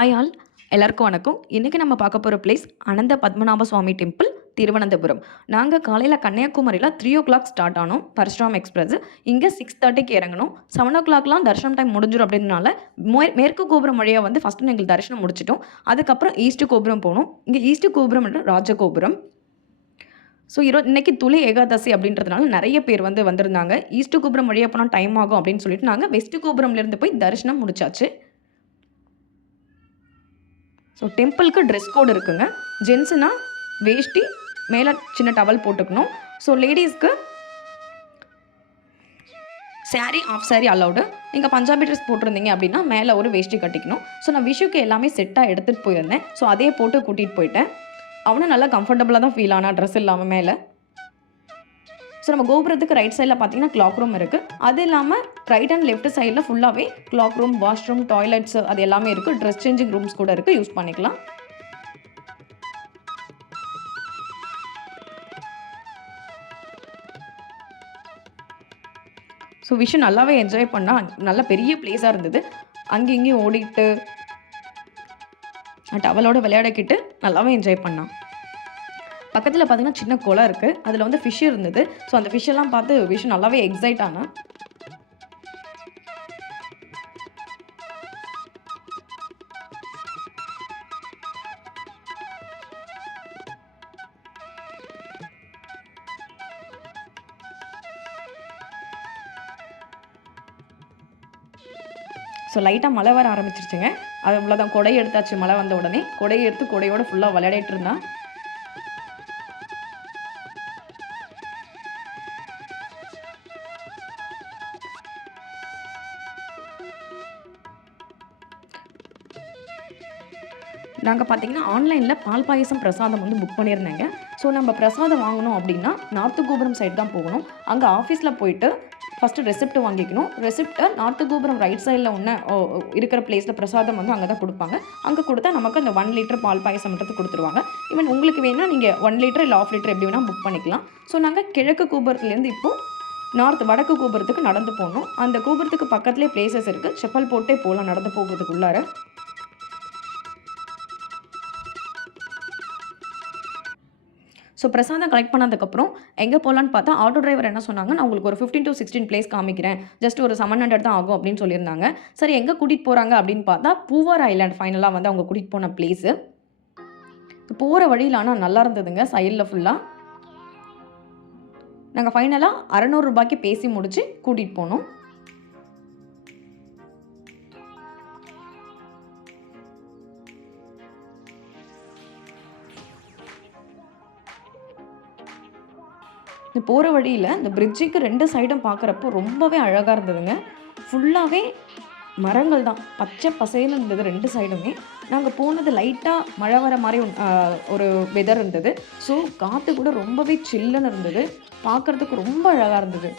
Hi all, எல்லாருக்கும் வணக்கம். இன்றைக்கி நம்ம பார்க்க போகிற பிளேஸ் அனந்த பத்மநாப சுவாமி டெம்பிள், திருவனந்தபுரம். நாங்கள் காலையில் கன்னியாகுமரியில் 3:00 ஸ்டார்ட் ஆனோம் பரசுராம் எக்ஸ்பிரஸ். இங்கே 6:30க்கு இறங்கணும். 7:00லாம் தரிசனம் டைம் முடிஞ்சிடும் அப்படின்றனால மேற்கு கோபுரம் வழியாக வந்து ஃபஸ்ட்டு எங்களுக்கு தரிசனம் முடிச்சிட்டோம். அதுக்கப்புறம் ஈஸ்ட் கோபுரம் போனோம். இங்கே ஈஸ்ட் கோபுரம் ராஜகோபுரம். ஸோ இன்னைக்கு துளி ஏகாதசி அப்படின்றதுனால நிறைய பேர் வந்திருந்தாங்க. ஈஸ்ட் கோபுரம் வழியாக போனால் டைம் ஆகும் அப்படின்னு சொல்லிட்டு நாங்கள் வெஸ்ட் கோபுரம்லேருந்து போய் தரிசனம் முடிச்சாச்சு. ஸோ டெம்பிளுக்கு ட்ரெஸ் கோடு இருக்குங்க. ஜென்ஸுனா வேஷ்டி மேலே சின்ன டவல் போட்டுக்கணும். ஸோ லேடிஸ்க்கு சாரீ ஆஃப் சாரீ அலவுடு. நீங்கள் பஞ்சாபி ட்ரெஸ் போட்டிருந்தீங்க அப்படின்னா மேலே ஒரு வேஷ்டி கட்டிக்கணும். ஸோ நான் விஷுக்கு எல்லாமே செட்டாக எடுத்துகிட்டு போயிருந்தேன். ஸோ அதே போட்டு கூட்டிகிட்டு போயிட்டேன். அவனும் நல்லா கம்ஃபர்டபுளாக தான் ஃபீல் ஆனா ட்ரெஸ் இல்லாமல் மேலே. ஸோ நம்ம கோபுரத்துக்கு ரைட் சைடில் பார்த்தீங்கன்னா கிளாக் ரூம் இருக்குது. அது இல்லாமல் ரைட் அண்ட் லெஃப்ட் சைடில் ஃபுல்லாகவே கிளாக் ரூம், வாஷ்ரூம், டாய்லெட்ஸ் அது எல்லாமே இருக்குது. ட்ரெஸ் சேஞ்சிங் ரூம்ஸ் கூட இருக்குது, யூஸ் பண்ணிக்கலாம். ஸோ விஷயம் நல்லாவே என்ஜாய் பண்ணால் நல்ல பெரிய பிளேஸாக இருந்தது. அங்கே இங்கேயும் ஓடிட்டு டவலோட விளையாடிக்கிட்டு நல்லாவே என்ஜாய் பண்ணான். பக்கத்தில் பார்த்தீங்கன்னா சின்ன குளம் இருக்குது. அதில் ஃபிஷ் இருந்தது. ஸோ அந்த ஃபிஷ்ஷெல்லாம் பார்த்து விஷயம் நல்லாவே எக்ஸைட் ஆனா. ஸோ லைட்டாக மழை வர ஆரம்பிச்சிருச்சுங்க. அது அவ்வளோதான், கொடையை எடுத்தாச்சு. மழை வந்த உடனே கொடையை எடுத்து கொடையோடு ஃபுல்லாக விளையாடிட்டு இருந்தான். நாங்கள் பார்த்தீங்கன்னா ஆன்லைனில் பால் பாயசம் பிரசாதம் புக் பண்ணியிருந்தேங்க. ஸோ நம்ம பிரசாதம் வாங்கணும் அப்படின்னா நார்த்து கோபுரம் சைடு தான் போகணும். அங்கே ஆஃபீஸில் போயிட்டு ஃபஸ்ட்டு ரெசிப்ட் வாங்கிக்கணும். ரெசிப்ட்டை நார்த்து கோபுரம் ரைட் சைடில் இருக்கிற பிளேஸில் பிரசாதம் அங்கே தான் கொடுப்பாங்க. அங்கே கொடுத்தா நமக்கு அந்த 1 லிட்டர் பால் பாயசம் மட்டும் கொடுத்துருவாங்க. ஈவன் உங்களுக்கு வேணால் நீங்கள் 1 லிட்டர் இல்லை 1/2 லிட்டர் எப்படி வேணால் புக் பண்ணிக்கலாம். ஸோ நாங்கள் கிழக்கு கோபுரத்துலேருந்து இப்போது வடக்கு கோபுரத்துக்கு நடந்து போகணும். அந்த கோபுரத்துக்கு பக்கத்துலேயே பிளேசஸ் இருக்குது. செப்பல் போட்டே போகலாம் நடந்து போகிறதுக்குள்ளார. ஸோ பிரசாதம் கலெக்ட் பண்ணதுக்கப்புறம் எங்கே போகலான்னு பார்த்தா ஆட்டோ டிரைவர் என்ன சொன்னாங்க, நான் உங்களுக்கு ஒரு 15 to 16 பிளேஸ் காமிக்கிறேன், ஜஸ்ட் ஒரு 700 தான் ஆகும் அப்படின்னு சொல்லியிருந்தாங்க. சரி எங்கே கூட்டிகிட்டு போகிறாங்க அப்படின்னு பார்த்தா பூவார் ஐலாண்ட் ஃபைனலாக அவங்க கூட்டிகிட்டு போன பிளேஸு. போகிற வழியில் ஆனால் நல்லா இருந்ததுங்க. சைடில் ஃபுல்லாக நாங்கள் ஃபைனலாக 600 ரூபாய்க்கு பேசி முடித்து கூட்டிகிட்டு போனோம். இந்த போகிற வழியில் இந்த பிரிட்ஜுக்கு 2 சைடும் பார்க்குறப்போ ரொம்பவே அழகாக இருந்ததுங்க. ஃபுல்லாகவே மரங்கள் தான், பச்சை பசேன்னு இருந்தது 2 சைடுமே. நாங்கள் போனது லைட்டாக மழை வர மாதிரி ஒரு வெதர் இருந்தது. ஸோ காற்று கூட ரொம்பவே சில்லுன்னு இருந்தது. பார்க்குறதுக்கு ரொம்ப அழகாக இருந்தது.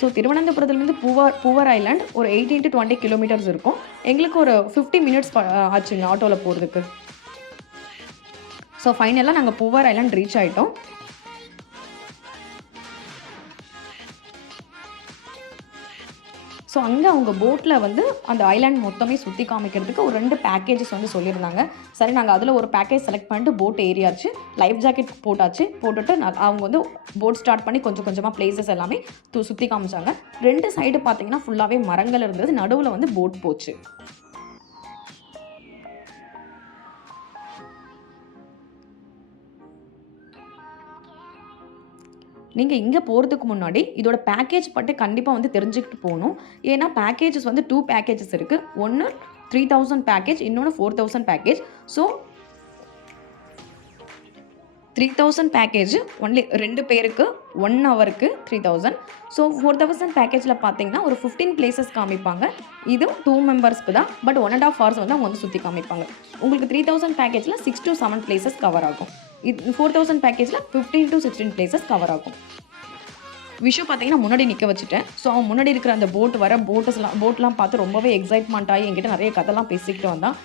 ஸோ திருவனந்தபுரத்துலேருந்து பூவார் ஐலாண்ட் ஒரு 18 to 20 கிலோமீட்டர்ஸ் இருக்கும். எங்களுக்கு ஒரு 50 மினிட்ஸ் ஆச்சுங்க ஆட்டோவில் போகிறதுக்கு. ஸோ ஃபைனலாக நாங்கள் பூவார் ஐலாண்ட் ரீச் ஆகிட்டோம். ஸோ அங்கே அவங்க போட்டில் அந்த ஐலாண்ட் மொத்தமே சுற்றி காமிக்கிறதுக்கு ஒரு 2 பேக்கேஜஸ் சொல்லியிருந்தாங்க. சரி நாங்கள் அதில் ஒரு பேக்கேஜ் செலக்ட் பண்ணிட்டு போட் ஏறியாச்சு. லைஃப் ஜாக்கெட் போட்டுட்டு அவங்க போட் ஸ்டார்ட் பண்ணி கொஞ்சம் கொஞ்சமாக பிளேசஸ் எல்லாமே சுற்றி காமிச்சாங்க. 2 சைடு பார்த்தீங்கன்னா ஃபுல்லாகவே மரங்கள் இருந்தது. நடுவில் போட் போச்சு. நீங்கள் இங்கே போகிறதுக்கு முன்னாடி இதோட பேக்கேஜ் பற்றி கண்டிப்பாக தெரிஞ்சுக்கிட்டு போகணும். ஏன்னா பேக்கேஜஸ் 2 பேக்கேஜஸ் இருக்குது. ஒன்று 3000 பேக்கேஜ், இன்னொன்று 4000 பேக்கேஜ். ஸோ 3000 பேக்கேஜ் ஒன்லி 2 பேருக்கு 1 ஹவருக்கு 3000. ஸோ 4000 பேக்கேஜில் பார்த்தீங்கன்னா ஒரு 15 பிளேசஸ் காமிப்பாங்க. இது 2 மெம்பர்ஸ்க்கு தான். பட் 1.5 hours அவங்க சுற்றி காமிப்பாங்க. உங்களுக்கு 3000 பேக்கேஜில் 6 to 7 பிளேசஸ் கவர் ஆகும். 4000 பேக்கேஜில் 15 to 16 பிளேசஸ் கவர் ஆகும். விஷயம் பார்த்தீங்கன்னா முன்னாடி நிற்க வச்சுட்டேன். ஸோ அவன் முன்னாடி இருக்கிற அந்த போட்லாம் பார்த்து ரொம்பவே எக்ஸைட்மெண்ட் ஆகி என்கிட்ட நிறைய கதைலாம் பேசிக்கிட்டு வந்தான்.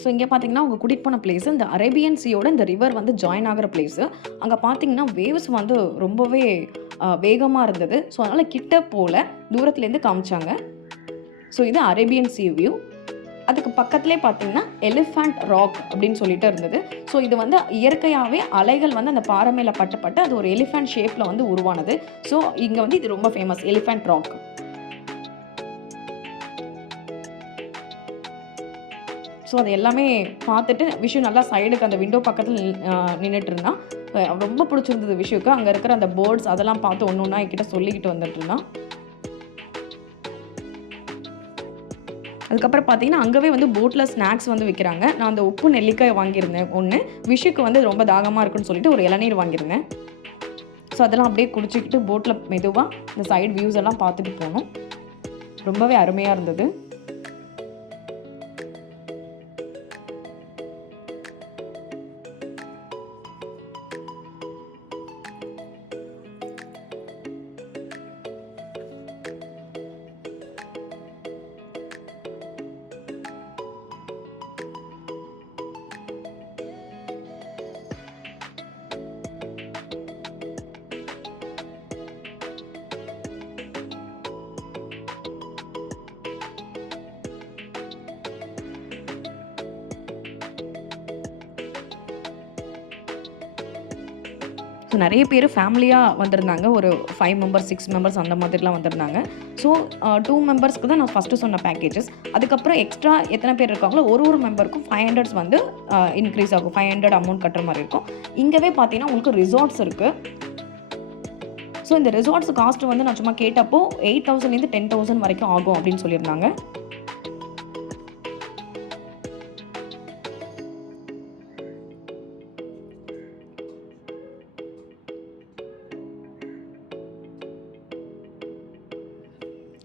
ஸோ இங்கே பார்த்தீங்கன்னா அவங்க கூட்டிகிட்டு போன பிளேஸ் இந்த அரேபியன் சீயோட இந்த ரிவர் வந்து ஜாயின் ஆகிற பிளேஸு. அங்கே பார்த்தீங்கன்னா வேவ்ஸ் வந்து ரொம்பவே வேகமாக இருந்தது. ஸோ அதனால் கிட்ட போல் தூரத்துலேருந்து காமிச்சாங்க. ஸோ இது அரேபியன் சீ வியூ. அதுக்கு பக்கத்துலேயே பார்த்தீங்கன்னா எலிஃபண்ட் ராக் அப்படின்னு சொல்லிட்டு இருந்தது. ஸோ இது வந்து இயற்கையாகவே அலைகள் வந்து அந்த பாறை மேலே பட்டு அது ஒரு எலிஃபண்ட் ஷேப்பில் வந்து உருவானது. ஸோ இங்கே வந்து இது ரொம்ப ஃபேமஸ் எலிஃபண்ட் ராக். ஸோ அது எல்லாமே பார்த்துட்டு விஷு நல்லா சைடுக்கு அந்த விண்டோ பக்கத்தில் நின்றுட்டு இருந்தான். ரொம்ப பிடிச்சிருந்தது விஷுக்கு. அங்கே இருக்கிற அந்த பேர்ட்ஸ் அதெல்லாம் பார்த்து ஒன்று ஒன்றா என்கிட்ட சொல்லிக்கிட்டு வந்துட்டு இருந்தான். அதுக்கப்புறம் பார்த்தீங்கன்னா அங்கேவே வந்து போட்டில் ஸ்நாக்ஸ் வந்து விற்கிறாங்க. நான் அந்த உப்பு நெல்லிக்காய் வாங்கியிருந்தேன் ஒன்று. விஷுக்கு வந்து ரொம்ப தாகமாக இருக்குன்னு சொல்லிட்டு ஒரு இளநீர் வாங்கியிருந்தேன். ஸோ அதெல்லாம் அப்படியே குடிச்சிக்கிட்டு போட்டில் மெதுவாக இந்த சைடு வியூஸ் எல்லாம் பார்த்துட்டு போனோம். ரொம்பவே அருமையாக இருந்தது. ஸோ நிறைய பேர் ஃபேமிலியாக வந்திருந்தாங்க. ஒரு 5 மெம்பர்ஸ் 6 மெம்பர்ஸ் அந்த மாதிரிலாம் வந்திருந்தாங்க. ஸோ 2 மெம்பர்ஸ்க்கு தான் நான் ஃபஸ்ட்டு சொன்ன பேக்கேஜஸ். அதுக்கப்புறம் எக்ஸ்ட்ரா எத்தனை பேர் இருக்காங்களோ ஒரு மெம்பருக்கும் 500 வந்து இன்க்ரீஸ் ஆகும். 500 அமௌண்ட் கட்டுற மாதிரி இருக்கும். இங்கேவே பார்த்தீங்கன்னா உங்களுக்கு ரிசார்ட்ஸ் இருக்குது. ஸோ இந்த ரிசார்ட்ஸ் காஸ்ட் வந்து நான் சும்மா கேட்டப்போ 8,000லேருந்து 10,000 வரைக்கும் ஆகும் அப்படின்னு சொல்லியிருந்தாங்க.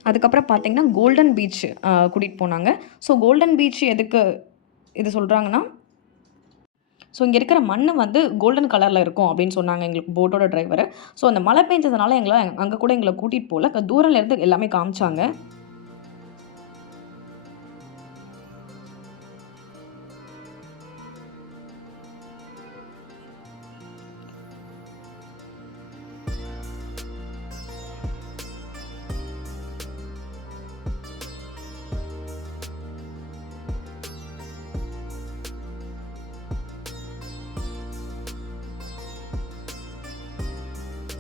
அதுக்கப்புறம் பார்த்தீங்கன்னா கோல்டன் பீச் கூட்டிகிட்டு போனாங்க. ஸோ கோல்டன் பீச் எதுக்கு இது சொல்கிறாங்கன்னா, ஸோ இங்கே இருக்கிற மண் வந்து கோல்டன் கலரில் இருக்கும் அப்படின்னு சொன்னாங்க எங்களுக்கு போட்டோட டிரைவர். ஸோ அந்த மழை பெஞ்சதுனால அங்கே கூட எங்களை கூட்டிகிட்டு போகல. தூரம் இருந்து எல்லாமே காமிச்சாங்க.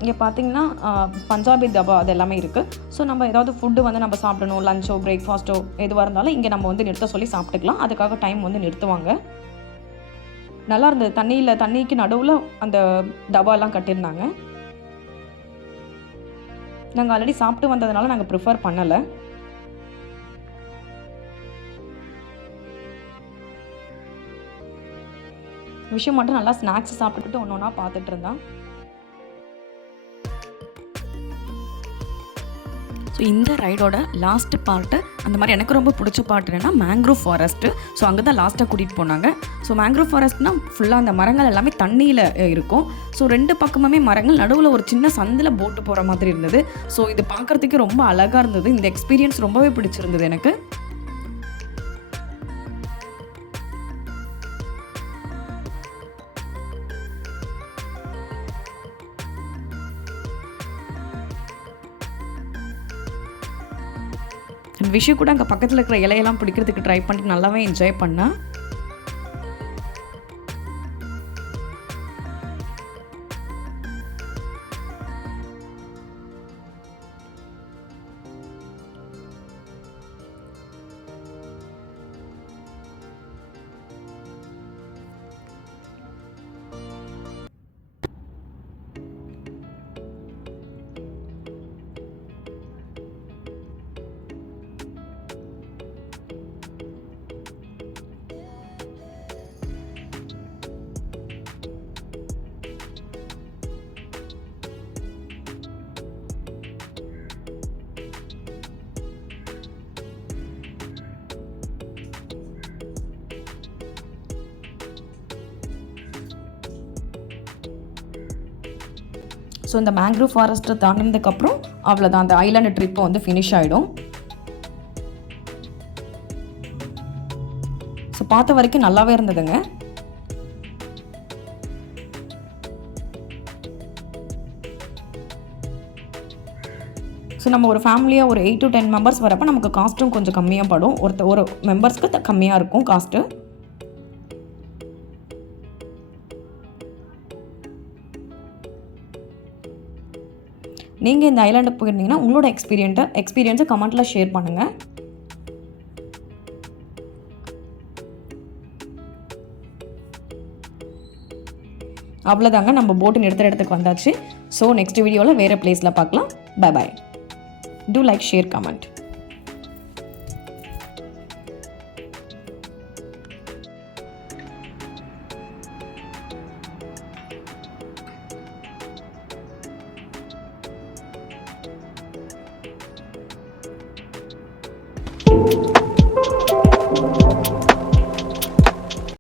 இங்கே பார்த்தீங்கன்னா பஞ்சாபி தபா அது எல்லாமே இருக்குது. ஸோ நம்ம ஏதாவது ஃபுட்டு வந்து நம்ம சாப்பிடணும், லஞ்சோ பிரேக்ஃபாஸ்ட்டோ எதுவாக இருந்தாலும் இங்கே நம்ம வந்து நிறுத்த சொல்லி சாப்பிட்டுக்கலாம். அதுக்காக டைம் வந்து நிறுத்துவாங்க. நல்லா இருந்தது. தண்ணிக்கு நடுவில் அந்த தபாலாம் கட்டியிருந்தாங்க. நாங்கள் ஆல்ரெடி சாப்பிட்டு வந்ததுனால நாங்கள் ப்ரிஃபர் பண்ணலை. விஷயம் மட்டும் நல்லா ஸ்நாக்ஸ் சாப்பிட்டுட்டு ஒன்று ஒன்றா பார்த்துட்டு இருந்தான். ஸோ இந்த ரைடோட லாஸ்ட்டு பார்ட்டு அந்த மாதிரி எனக்கு ரொம்ப பிடிச்ச பார்ட் என்னென்னா மேங்க்ரோவ் ஃபாரஸ்ட்டு. ஸோ அங்கே தான் லாஸ்ட்டாக கூட்டிகிட்டு போனாங்க. ஸோ மேங்க்ரோவ் ஃபாரஸ்ட்னால் ஃபுல்லாக அந்த மரங்கள் எல்லாமே தண்ணியில் இருக்கும். ஸோ 2 பக்கமுமே மரங்கள், நடுவில் ஒரு சின்ன சந்தில் போட்டு போகிற மாதிரி இருந்தது. ஸோ இது பார்க்குறதுக்கு ரொம்ப அழகாக இருந்தது. இந்த எக்ஸ்பீரியன்ஸ் ரொம்பவே பிடிச்சிருந்தது எனக்கு. விஷயம் கூட அங்கே பக்கத்தில் இருக்கிற இலையெல்லாம் பிடிக்கிறதுக்கு ட்ரை பண்ணிட்டு நல்லாவே என்ஜாய் பண்ணேன். ஸோ இந்த மேங்க்ரோவ் ஃபாரஸ்ட்டை தாண்டினதுக்கப்புறம் அவ்வளோதான், அந்த ஐலாண்டு ட்ரிப்பை வந்து ஃபினிஷ் ஆகிடும். ஸோ பார்த்த வரைக்கும் நல்லாவே இருந்ததுங்க. ஸோ நம்ம ஒரு ஃபேமிலியாக ஒரு 8 to 10 மெம்பர்ஸ் வரப்போ நமக்கு காஸ்ட்டும் கொஞ்சம் கம்மியாக படும். ஒரு மெம்பர்ஸ்க்கு கம்மியாக இருக்கும் காஸ்ட்டு. நீங்கள் இந்த ஐலாண்டுக்கு போயிருந்தீங்கன்னா உங்களோட எக்ஸ்பீரியன்ஸை கமெண்ட்டில் ஷேர் பண்ணுங்கள். அவ்வளோதாங்க, நம்ம போட்டு நிறுத்துற இடத்துக்கு வந்தாச்சு. ஸோ நெக்ஸ்ட் வீடியோவில் வேறு பிளேஸில் பார்க்கலாம். Bye bye. Do like, share, comment.